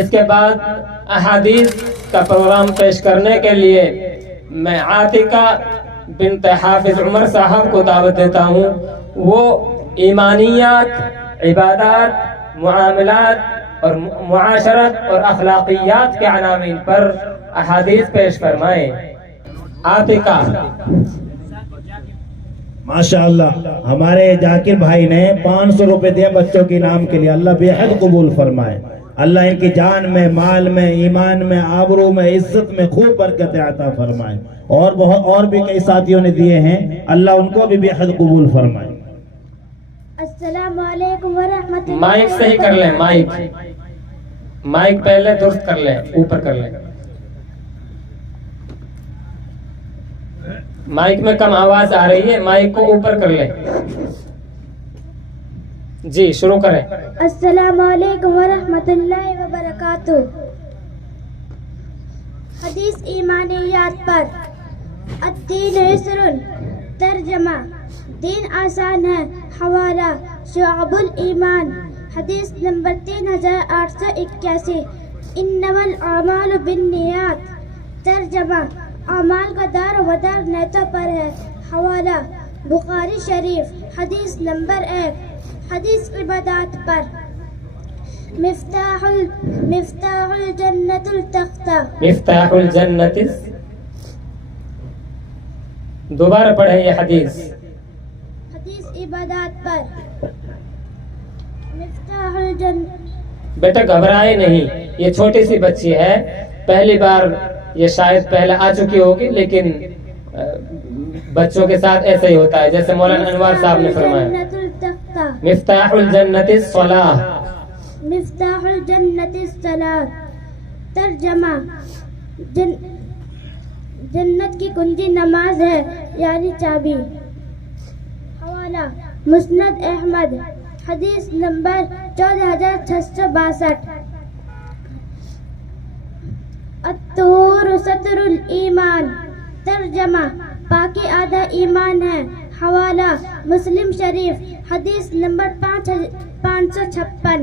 اس کے بعد احادیث کا پروگرام پیش کرنے کے لیے میں عاتقہ بنت حافظ عمر صاحب کو دعوت دیتا ہوں. وہ ایمانیات، عبادات، معاملات اور معاشرت اور اخلاقیات کے عناوین پر احادیث پیش فرمائیں. عاتقہ. ماشاءاللہ ہمارے ذاکر بھائی نے 500 روپے دیا بچوں کے انعام کے لیے. اللہ بے حد قبول فرمائے. اللہ ان کی جان میں، مال میں، ایمان میں، آبرو میں، عزت میں خوب برکت عطا فرمائے. اور بھی کئی ساتھیوں نے دیے ہیں، اللہ ان کو بھی بے حد قبول فرمائے. السلام علیکم ورحمۃ اللہ. مائک صحیح کر لیں. مائک پہلے درست کر لیں، اوپر کر لیں. مائک میں کم آواز آ رہی ہے، مائک کو اوپر کر لیں. جی شروع کریں. السلام علیکم ورحمۃ اللہ وبرکاتہ. حدیث ایمانیات پر. الدین یسر. ترجمہ: دین آسان ہے. حوالہ: شعب الایمان. حدیث نمبر 3881. انما الاعمال بالنیات. ترجمہ: اعمال کا دار و مدار نیتوں پر ہے. حوالہ: بخاری شریف. حدیث نمبر 1. حدیث عبادات پر. مفتاح الجنت التقوی. مفتاح الجنت. دوبارہ پڑھیں یہ حدیث. حدیث عبادات پر. مفتاح الجنت. بیٹا گھبرائے نہیں، یہ چھوٹی سی بچی ہے، پہلی بار یہ شاید پہلے آ چکی ہوگی، لیکن بچوں کے ساتھ ایسا ہی ہوتا ہے جیسے مولانا انوار صاحب نے فرمایا. مفتاح الجنت الصلاۃ. مفتاح الجنت الصلاۃ. ترجمہ: جنت کی کنجی نماز ہے، یعنی چابی. حوالہ: مسند احمد. حدیث نمبر 14662. الطہور سطر الایمان. ترجمہ: پاکی آدھا ایمان ہے. حوالہ: مسلم شریف. حدیث نمبر 556.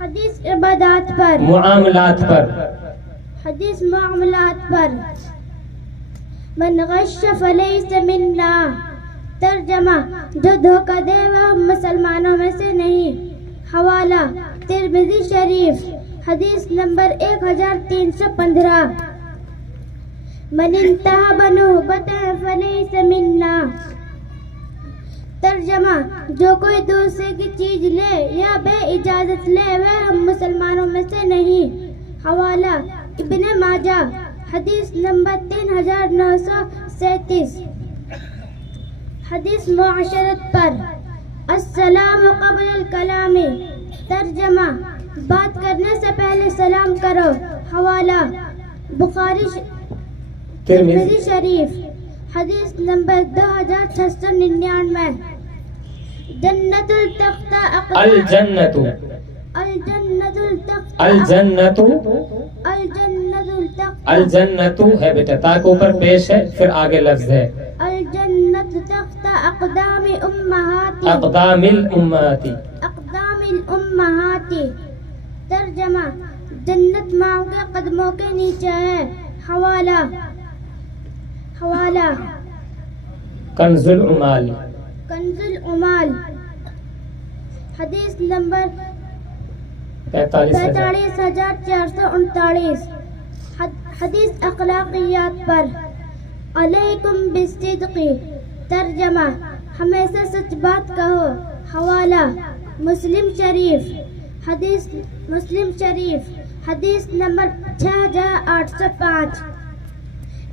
حدیث عبادات پر. معاملات پر. حدیث معاملات پر. من غش فلیس منا. ترجمہ: جو دھوکہ دے وہ مسلمانوں میں سے نہیں. حوالہ: ترمذی شریف. حدیث نمبر 1315. من انتہب نہبۃ فلیس منا. ترجمہ: جو کوئی دوسرے کی چیز لے یا بے اجازت لے وہ ہم مسلمانوں میں سے نہیں. حوالہ: ابن ماجہ. حدیث نمبر 3937. حدیث معاشرت پر. السلام قبل الکلام. ترجمہ: بات کرنے سے پہلے سلام کرو. حوالہ: بخاری ترمذی شریف. حدیث نمبر 2699. جنت التقوی. الجنت. الجنت التقوی. الجنت. الجنت التقوی. الجنت ہے بیٹا، تاکہ اوپر پیش ہے، پھر آگے لفظ ہے. الجنت تحت اقدام امہاتی. اقدام الامہات. اقدام الامہات. ترجمہ: جنت ماں کے قدموں کے نیچے ہے. حوالہ: کنز العمال. کنز العمال. حدیث نمبر 45439. حدیث اخلاقیات پر. علیکم بالصدق. ترجمہ: ہمیشہ سچ بات کہو. حوالہ: مسلم شریف. حدیث نمبر 6805.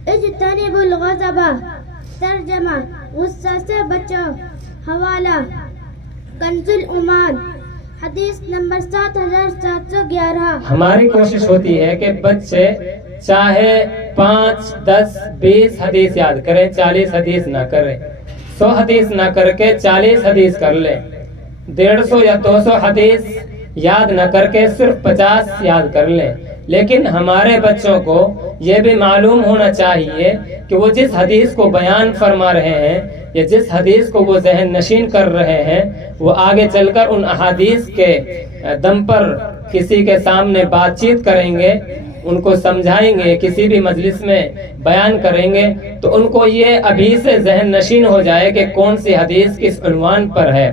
اجتنبوا الغضب. ترجمہ: غصہ سے بچو. حوالہ: کنز العمال. حدیث نمبر 7711. ہماری کوشش ہوتی ہے کہ بچے چاہے 5 10 20 حدیث یاد کریں، 40 حدیث نہ کریں. 100 حدیث نہ کر کے 40 حدیث کر لیں. 150 یا 200 حدیث یاد نہ کر کے صرف 50 یاد کر لیں. لیکن ہمارے بچوں کو یہ بھی معلوم ہونا چاہیے کہ وہ جس حدیث کو بیان فرما رہے ہیں یا جس حدیث کو وہ ذہن نشین کر رہے ہیں وہ آگے چل کر ان احادیث کے دم پر کسی کے سامنے بات چیت کریں گے، ان کو سمجھائیں گے، کسی بھی مجلس میں بیان کریں گے، تو ان کو یہ ابھی سے ذہن نشین ہو جائے کہ کون سی حدیث کس عنوان پر ہے۔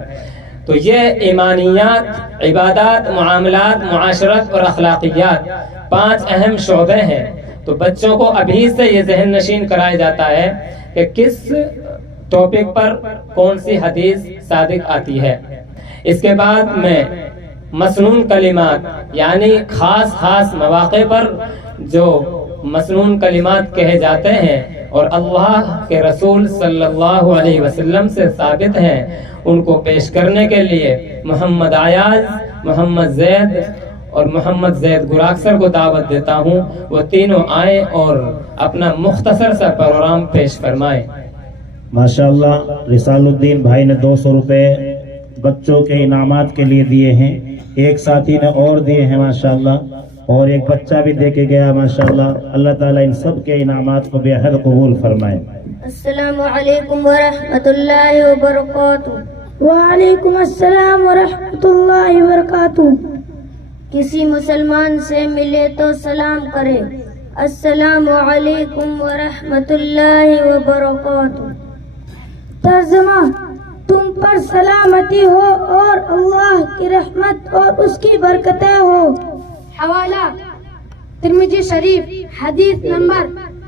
تو یہ ایمانیات، عبادات، معاملات، معاشرت اور اخلاقیات 5 اہم شعبے ہیں۔ تو بچوں کو ابھی سے یہ ذہن نشین کرایا جاتا ہے کہ کس ٹاپک پر کون سی حدیث صادق آتی ہے۔ اس کے بعد میں مسنون کلمات، یعنی خاص مواقع پر جو مسنون کلمات کہے جاتے ہیں اور اللہ کے رسول صلی اللہ علیہ وسلم سے ثابت ہیں، ان کو پیش کرنے کے لیے محمد عیاض، محمد زید اور محمد زید گراکسر کو دعوت دیتا ہوں، وہ تینوں آئیں اور اپنا مختصر سا پروگرام پیش فرمائیں۔ ماشاءاللہ رسال الدین بھائی نے 200 روپے بچوں کے انعامات کے لیے دیے ہیں، ایک ساتھی نے اور دیے ہیں ماشاءاللہ، اور ایک بچہ بھی دے کے گیا ماشاءاللہ۔ اللہ تعالیٰ ان سب کے انعامات کو بے حد قبول فرمائے۔ السلام علیکم ورحمۃ اللہ وبرکاتہ۔ وعلیکم السلام ورحمۃ اللہ وبرکاتہ۔ کسی مسلمان سے ملے تو سلام کرے، السلام علیکم ورحمۃ اللہ وبرکاتہ۔ ترجمہ: تم پر سلامتی ہو اور اللہ کی رحمت اور اس کی برکتیں ہو۔ حوالہ: ترمذی شریف، حدیث نمبر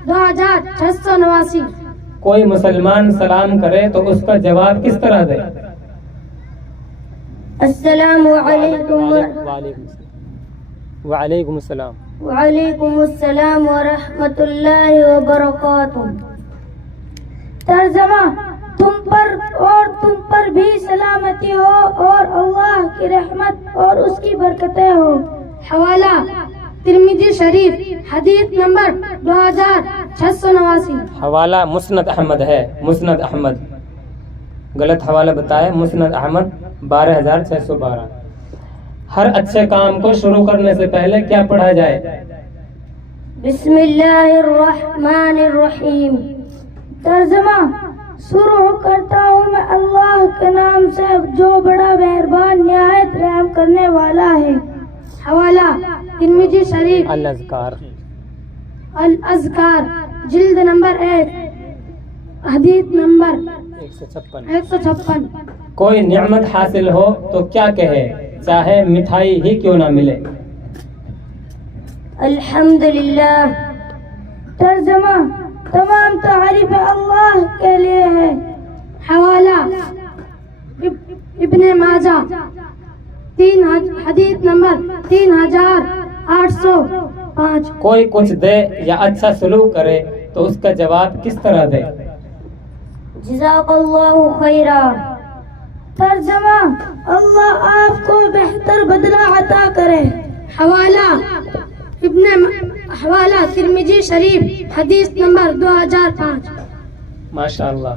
2689۔ کوئی مسلمان سلام کرے تو اس کا جواب کس طرح دے؟ السلام علیکم وعلیکم السلام۔ وعلیکم السلام ورحمۃ اللہ وبرکاتہ۔ ترجمہ: تم پر بھی سلامتی ہو اور اللہ کی رحمت اور اس کی برکتیں ہو۔ حوالہ: ترمذی شریف، حدیث نمبر 2689۔ حوالہ مسند احمد ہے، مسند احمد، غلط حوالہ بتایا، مسند احمد 12612۔ ہر اچھے کام کو شروع کرنے سے پہلے کیا پڑھا جائے؟ بسم اللہ الرحمن الرحیم۔ ترجمہ: شروع کرتا ہوں میں اللہ کے نام سے جو بڑا مہربان نہایت رحم کرنے والا ہے۔ حوالہ: ترمذی شریف، الاذکار، الاذکار، جلد نمبر 1، حدیث نمبر 156۔ کوئی نعمت حاصل ہو تو کیا کہے، چاہے مٹھائی ہی کیوں نہ ملے؟ الحمدللہ۔ ترجمہ: تمام تعریف اللہ کے لیے ہے۔ حوالہ: ابن ماجہ، حدیث نمبر 3805۔ کوئی کچھ دے یا اچھا سلوک کرے تو اس کا جواب کس طرح دے؟ جزاک اللہ خیرا۔ ترجمہ: اللہ آپ کو بہتر بدلہ عطا کرے۔ حوالہ ترمذی شریف، حدیث نمبر 2005۔ ماشاء اللہ۔